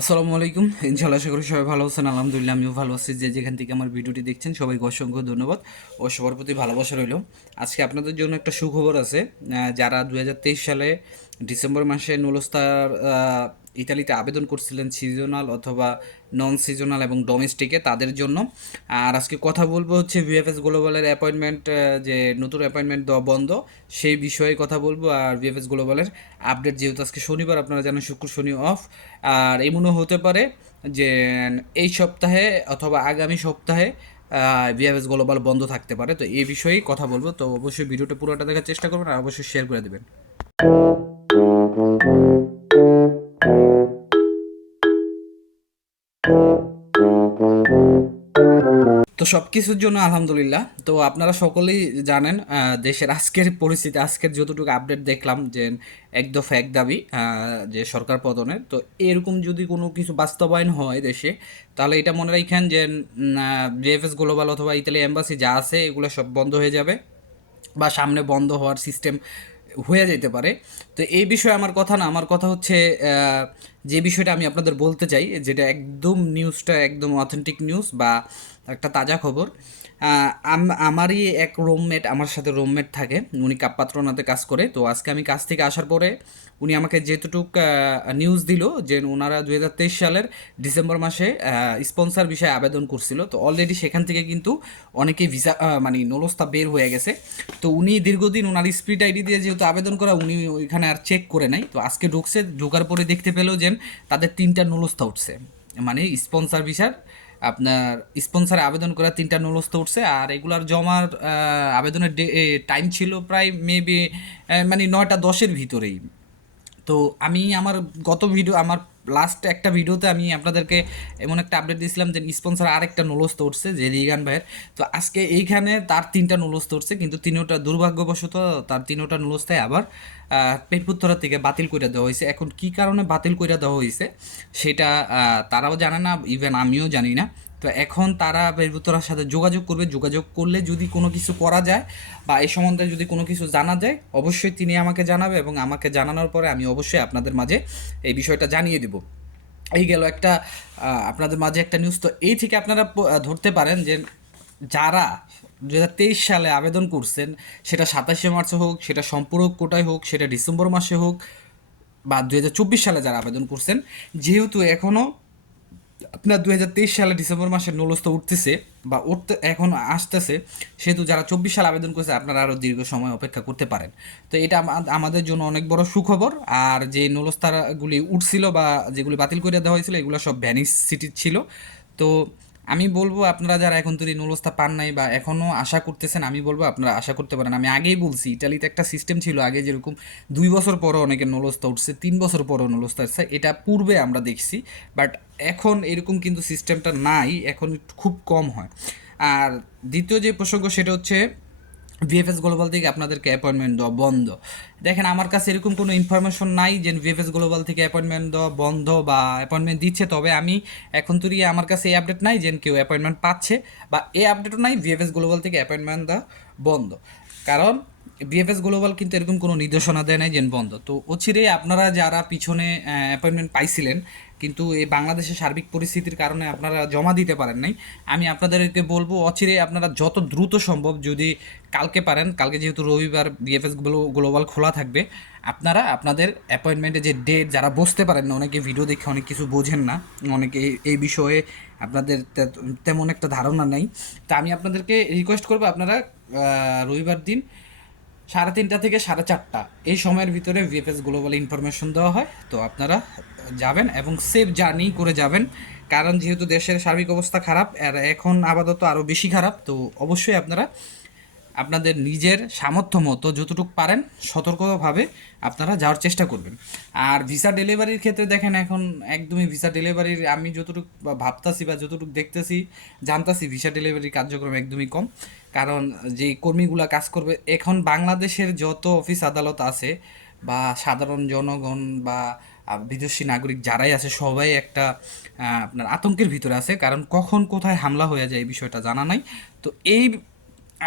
আসসালামু আলাইকুম। ইনশাআল্লাহ আশা করি সবাই ভালো আছেন। আলহামদুলিল্লাহ আমিও ভালো আছি। যে যেখান থেকে আমার ভিডিওটি দেখছেন সবাইকে অসংখ্য ধন্যবাদ ও সবার প্রতি ভালোবাসা রইল। আজকে আপনাদের জন্য একটা সুখবর আছে। যারা 2023 সালে ডিসেম্বর মাসে নুলস্তার ইতালিতে আবেদন করছিলেন সিজনাল অথবা নন সিজনাল এবং ডোমেস্টিকে তাদের জন্য। আর আজকে কথা বলবো হচ্ছে ভিএফএস গ্লোবালের অ্যাপয়েন্টমেন্ট, যে নতুন অ্যাপয়েন্টমেন্ট দেওয়া বন্ধ সেই বিষয়ে কথা বলবো। আর ভিএফএস গ্লোবালের আপডেট, যেহেতু আজকে শনিবার আপনারা জানেন শুক্র শনি অফ, আর এমনও হতে পারে যে এই সপ্তাহে অথবা আগামী সপ্তাহে ভিএফএস গ্লোবাল বন্ধ থাকতে পারে। তো এই বিষয়েই কথা বলবো, তো অবশ্যই ভিডিওটা পুরোটা দেখার চেষ্টা করবেন আর অবশ্যই শেয়ার করে দেবেন। তো সব কিছুর জন্য আলহামদুলিল্লাহ। তো আপনারা সকলেই জানেন দেশের আজকের পরিস্থিতি, আজকের যতটুকু আপডেট দেখলাম যে এক দফা এক দাবি, যে সরকার পতনের। তো এরকম যদি কোনো কিছু বাস্তবায়ন হয় দেশে, তাহলে এটা মনে রাখেন যে ভিএফএস গ্লোবাল অথবা ইতালি এম্বাসি যা আছে এগুলো সব বন্ধ হয়ে যাবে বা সামনে বন্ধ হওয়ার সিস্টেম হয়ে যেতে পারে। তো এই বিষয়ে আমার কথা না, আমার কথা হচ্ছে যে বিষয়টা আমি আপনাদের বলতে চাই, যেটা একদম নিউজটা একদম অথেন্টিক নিউজ বা একটা তাজা খবর। আমারই এক রুমমেট, আমার সাথে রুমমেট থাকে, উনি কাপ্পাত্রনাতে কাজ করে। তো আজকে আমি কাজ থেকে আসার পরে উনি আমাকে যেটুক নিউজ দিল যে ওনারা 2023 সালের ডিসেম্বর মাসে স্পন্সর বিষয়ে আবেদন করছিল। তো অলরেডি সেখান থেকে কিন্তু অনেকে ভিসা মানে নলস্তা বের হয়ে গেছে। তো উনি দীর্ঘদিন ওনার স্পিড আইডি দিয়ে যেহেতু আবেদন করা, উনি ওইখানে আর চেক করে নাই। তো আজকে ঢুকছে, ঢোকার পরে দেখতে পেলো যে তাদের 3টা নলস্তা উঠছে, মানে স্পন্সর ভিসার আপনার স্পন্সরে আবেদন করা 3টা নলস্তা উঠছে। আর এগুলার জমার আবেদনের টাইম ছিল প্রায় মেবি মানে 9টা 10-এর ভিতরেই। তো আমি আমার গত ভিডিও, আমার লাস্ট একটা ভিডিওতে আমি আপনাদেরকে এমন একটা আপডেট দিয়েছিলাম যে স্পন্সর আরেকটা নলস্ত উঠছে, যে রিগান ভাইয়ের। তো আজকে এইখানে তার 3টা নলস্ত উঠছে, কিন্তু তিনোটা দুর্ভাগ্যবশত তার তিনোটা নলস্তায় আবার পেটপুত্তরা থেকে বাতিল করে দেওয়া হয়েছে। এখন কি কারণে বাতিল করে দেওয়া হয়েছে সেটা তারাও জানে না, ইভেন আমিও জানি না। তো এখন তারা পেটপুত্তরার সাথে যোগাযোগ করবে, যোগাযোগ করলে যদি কোনো কিছু করা যায় বা এই সম্বন্ধে যদি কোনো কিছু জানা যায়, অবশ্যই তিনি আমাকে জানাবে এবং আমাকে জানানোর পরে আমি অবশ্যই আপনাদের মাঝে এই বিষয়টা জানিয়ে দিব। এই গেল একটা আপনাদের মাঝে একটা নিউজ। তো এই থেকে আপনারা ধরতে পারেন যে যারা 2023 সালে আবেদন করছেন, সেটা 27শে মার্চে হোক, সেটা সম্পূরক কোটায় হোক, সেটা ডিসেম্বর মাসে হোক, বা 2024 সালে যারা আবেদন করছেন, যেহেতু এখনও আপনার 2023 সালে ডিসেম্বর মাসের নলস্ত উঠতেছে বা উঠতে এখন আসতেছে, সেহেতু যারা 24 সালে আবেদন করেছে আপনারা আরও দীর্ঘ সময় অপেক্ষা করতে পারেন। তো এটা আমাদের জন্য অনেক বড় সুখবর। আর যে নলস্তাগুলি উঠছিল বা যেগুলি বাতিল করে দেওয়া হয়েছিল এগুলো সব ভ্যানিস সিটির ছিল। তো আমি বলবো আপনারা যারা এখন তৈরি নুলস্তা পান নাই বা এখনও আশা করতেছেন, আমি বলবো আপনারা আশা করতে পারেন। আমি আগেই বলছি ইটালিতে একটা সিস্টেম ছিল আগে, যেরকম 2 বছর পরও অনেকের নলস্তা উঠছে, 3 বছর পরও নলস্তা উঠছে, এটা পূর্বে আমরা দেখছি। বাট এখন এরকম কিন্তু সিস্টেমটা নাই, এখন খুব কম হয়। আর দ্বিতীয় যে প্রসঙ্গ সেটা হচ্ছে ভিএফএস গ্লোবাল থেকে আপনাদেরকে অ্যাপয়েন্টমেন্ট দেওয়া বন্ধ। দেখেন আমার কাছে এরকম কোনো ইনফরমেশন নাই যে ভিএফএস গ্লোবাল থেকে অ্যাপয়েন্টমেন্ট দেওয়া বন্ধ বা অ্যাপয়েন্টমেন্ট দিচ্ছে। তবে আমি এখন তুই আমার কাছে এই আপডেট নাই যে কেউ অ্যাপয়েন্টমেন্ট পাচ্ছে, বা এই আপডেটও নাই ভিএফএস গ্লোবাল থেকে অ্যাপয়েন্টমেন্ট দেওয়া বন্ধ। কারণ ভিএফএস গ্লোবাল কিন্তু এরকম কোনো নির্দেশনা দেয় নাই যে বন্ধ। তো অচিরেই আপনারা যারা পিছনে অ্যাপয়েন্টমেন্ট পাইছিলেন কিন্তু এই বাংলাদেশের সার্বিক পরিস্থিতির কারণে আপনারা জমা দিতে পারেন নাই, আমি আপনাদেরকে বলবো অচিরেই আপনারা যত দ্রুত সম্ভব, যদি কালকে পারেন, কালকে যেহেতু রবিবার ভিএফএস গ্লোবাল খোলা থাকবে, আপনারা আপনাদের অ্যাপয়েন্টমেন্টে যে ডেট, যারা বসতে পারেন না, অনেকে ভিডিও দেখে অনেক কিছু বোঝেন না, অনেকে এই বিষয়ে আপনাদের তেমন একটা ধারণা নেই। তা আমি আপনাদেরকে রিকোয়েস্ট করবো আপনারা রবিবার দিন 3:30 থেকে 4:30 এই সময়ের ভিতরে ভিএফএস গ্লোবাল ইনফরমেশন দেওয়া হয়। তো আপনারা যাবেন এবং সেফ জার্নি করে যাবেন। কারণ যেহেতু দেশের সার্বিক অবস্থা খারাপ, আর এখন আপাতত আরও বেশি খারাপ। তো অবশ্যই আপনারা আপনাদের নিজের সামর্থ্য মতো যতটুকু পারেন সতর্কভাবে আপনারা যাওয়ার চেষ্টা করবেন। আর ভিসা ডেলিভারির ক্ষেত্রে দেখেন এখন একদমই ভিসা ডেলিভারির, আমি যতটুকু ভাবতাছি বা যতটুকু দেখতেছি জানতাছি, ভিসা ডেলিভারির কার্যক্রম একদমই কম। কারণ যে কর্মীগুলা কাজ করবে, এখন বাংলাদেশের যত অফিস আদালত আছে বা সাধারণ জনগণ বা বিদেশি নাগরিক যারাই আছে সবাই একটা আপনার আতঙ্কের ভিতরে আছে। কারণ কখন কোথায় হামলা হয়ে যায় এই বিষয়টা জানা নাই। তো এই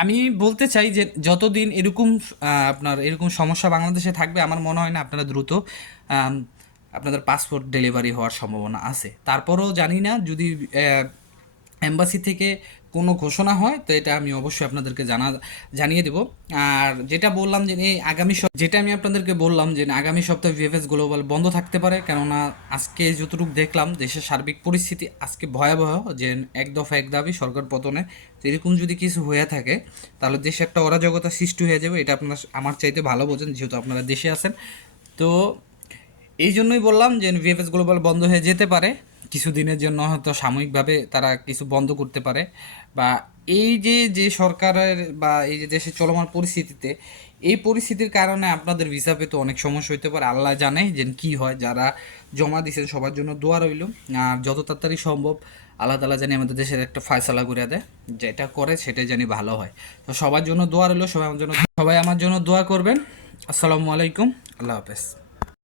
আমি বলতে চাই যে যতদিন এরকম আপনার এরকম সমস্যা বাংলাদেশে থাকবে, আমার মনে হয় না আপনারা দ্রুত আম, আপনাদের পাসপোর্ট ডেলিভারি হওয়ার সম্ভাবনা আছে। তারপরেও জানি না যদি এম্বাসি থেকে কোনো ঘোষণা হয় তো এটা আমি অবশ্যই আপনাদেরকে জানিয়ে দেব। আর যেটা বললাম যে এই যেটা আমি আপনাদেরকে বললাম যে আগামী সপ্তাহে ভিএফএস গ্লোবাল বন্ধ থাকতে পারে, কেননা আজকে যতটুকু দেখলাম দেশের সার্বিক পরিস্থিতি আজকে ভয়াবহ, যে এক দফা এক দাবি সরকার পতনে। তো এরকম যদি কিছু হয়ে থাকে তাহলে দেশে একটা অরাজকতা সৃষ্টি হয়ে যাবে, এটা আপনারা আমার চাইতে ভালো বোঝেন যেহেতু আপনারা দেশে আছেন। তো এই জন্যই বললাম যে ভিএফএস গ্লোবাল বন্ধ হয়ে যেতে পারে কিছুদিনের জন্য, হয়তো সাময়িকভাবে তারা কিছু বন্ধ করতে পারে। বা এই যে যে সরকারের বা এই যে দেশের চলমান পরিস্থিতিতে এই পরিস্থিতির কারণে আপনাদের ভিসা পেতে অনেক সমস্যা হইতে পারে, আল্লাহ জানে যে কী হয়। যারা জমা দিয়েছেন সবার জন্য দোয়া রইল, আর যত তাড়াতাড়ি সম্ভব আল্লাহ তালা জানি আমাদের দেশের একটা ফয়সালা করে দেয়, যেটা করে সেটাই জানি ভালো হয়। তো সবার জন্য দোয়া রইল, সবাই আমার জন্য দোয়া করবেন। আসসালামু আলাইকুম, আল্লাহ হাফেজ।